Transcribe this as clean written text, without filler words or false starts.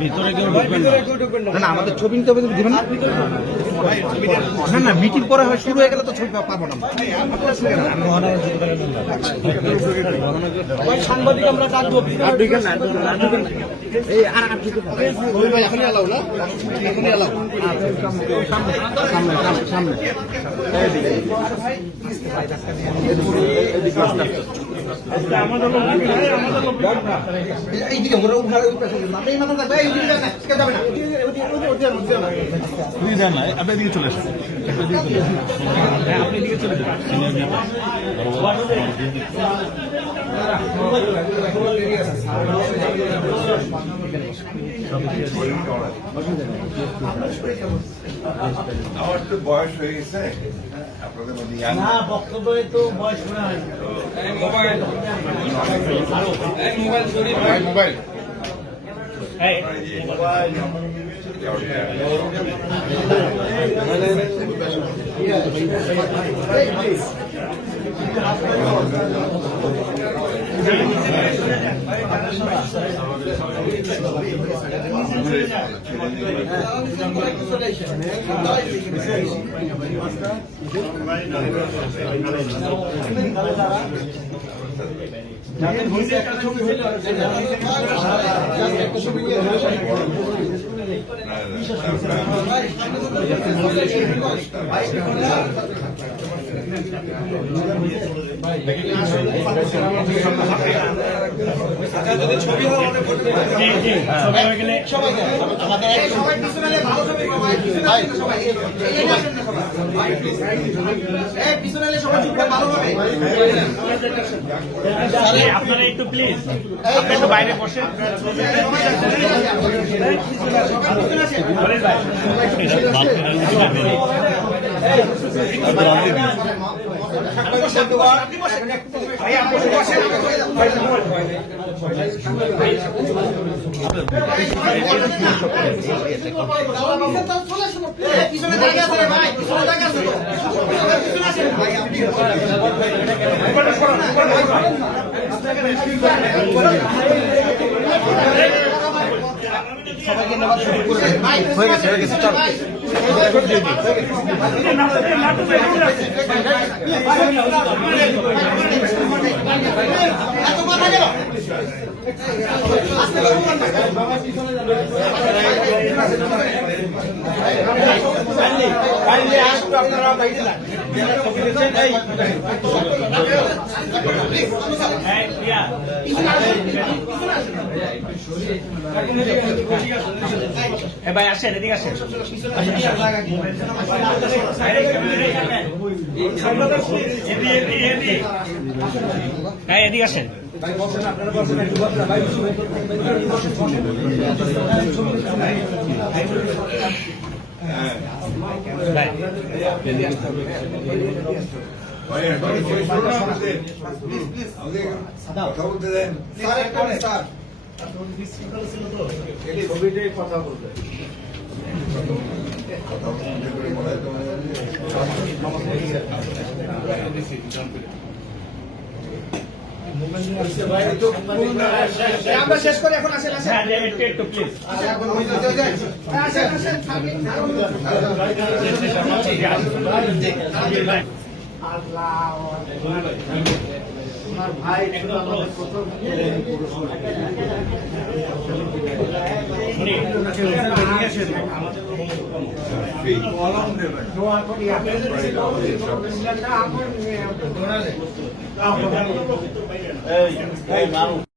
ভিতরে কেউ ঢুকবেন না, আমাদের ছবি নিতে দিবেন না। না মিটিং পরে হয়, শুরু হয়ে গেলে তো ছবি পাবো না। সাংবাদিক আমরা ডাকবো, এখনই এলাও না, এখনই এলাও সামনে এইদিকে আপনি এদিকে চলে আসেন, আপনি এদিকে চলে যান। আমার তো বয়স হয়ে গেছে, আপনাদের মধ্যে বক্তব্য তো বয়স মনে হয়। মোবাইল ছবি হয়ে গেলে আপনারা একটু প্লিজ আপনি একটু বাইরে বসেন। সবাইকে নেওয়া শুরু করে হয়ে গেছে চল আপনারা ভাই আসেন, এদিকে আসেন। হ্যাঁ এদিকে আসেন। কথা বলতে দেন কথা বলতে আমরা শেষ করে এখন আসেন একটু প্লিজ ভাই প্রথম